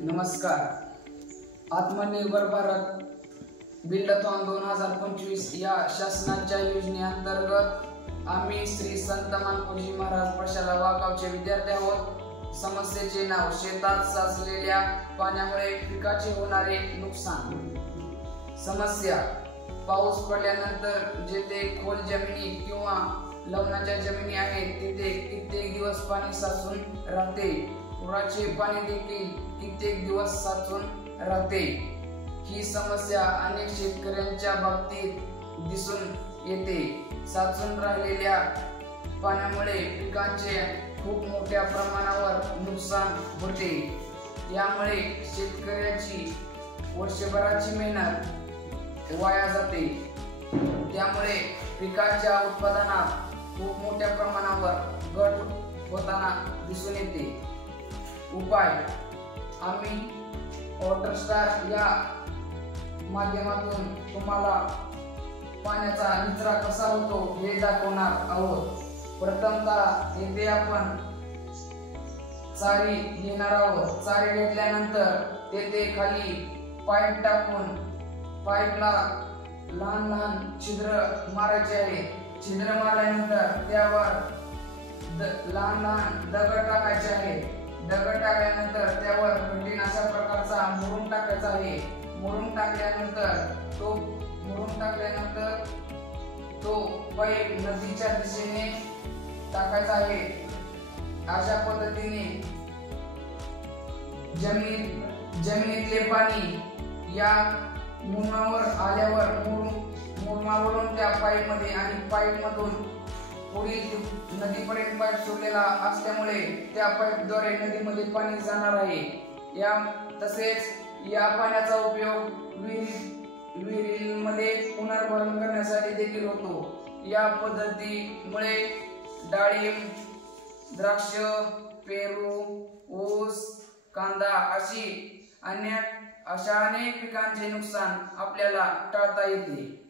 नमस्कार. आत्मनिर्भर भारत बिल्डथॉन 2025 या शासनाच्या योजनेअंतर्गत आम्ही श्री संत मानकोजी महाराज प्रशाला वाकावचे विद्यार्थी आहोत. समस्येचे नाव शेतात साचलेल्या पाण्यामुळे पिकाचे होणारे नुकसान. समस्या: पाऊस पडल्यानंतर जेथे खोल जमिनी किंवा लवणाच्या जमिनी आहेत तिथे कित्येक दिवस पाणी साचून राहते. पुराचे पाणी देखील कित्येक दिवस साचून राहते. ही समस्या अनेक शेतकऱ्यांच्या बाबतीत दिसून येते. साचून राहिलेल्या पाण्यामुळे पिकांचे खूप मोठ्या प्रमाणावर नुकसान होते. यामुळे शेतकऱ्याची वर्षभराची मेहनत वाया जाते. त्यामुळे पिकाच्या उत्पादनात खूप मोठ्या प्रमाणावर घट होताना दिसून येते. उपाय: आम्ही वॉटरस्टार या माध्यमातून तुम्हाला पाण्याचा निचरा कसा होतो हे दाखवणार आहोत. प्रथमतः येथे आपण चारी घेणार आहोत. चारी घेतल्यानंतर तेथे खाली पाईप टाकून पाईपला लहान लहान छिद्र मारायचे आहेत. छिद्र मारल्यानंतर त्यावर लहान लहान दगड टाकायचे आहेत. दगड टाकल्यानंतर त्यावर कठीण अशा प्रकारचा मुरुम टाकायचा आहे. मुरुम टाकल्यानंतर तो पाईप नदीच्या दिशेने टाकायचा आहे. अशा पद्धतीने जमिनीतले पाणी या मुरुमावर आल्यावर मुरुमावरून त्या पाईप मध्ये आणि पाईप मधून पुढील नदीपर्यंत पाईप सोडलेला असल्यामुळे त्या पाईपद्वारे नदीमध्ये पाणी जाणार आहे. तसेच या पाण्याचा उपयोग विहिरींमध्ये पुनर्भरण करण्यासाठी देखील होतो. या पद्धतीमुळे डाळिंब, द्राक्ष, पेरू, ऊस, कांदा अशा अनेक पिकांचे नुकसान आपल्याला टाळता येते.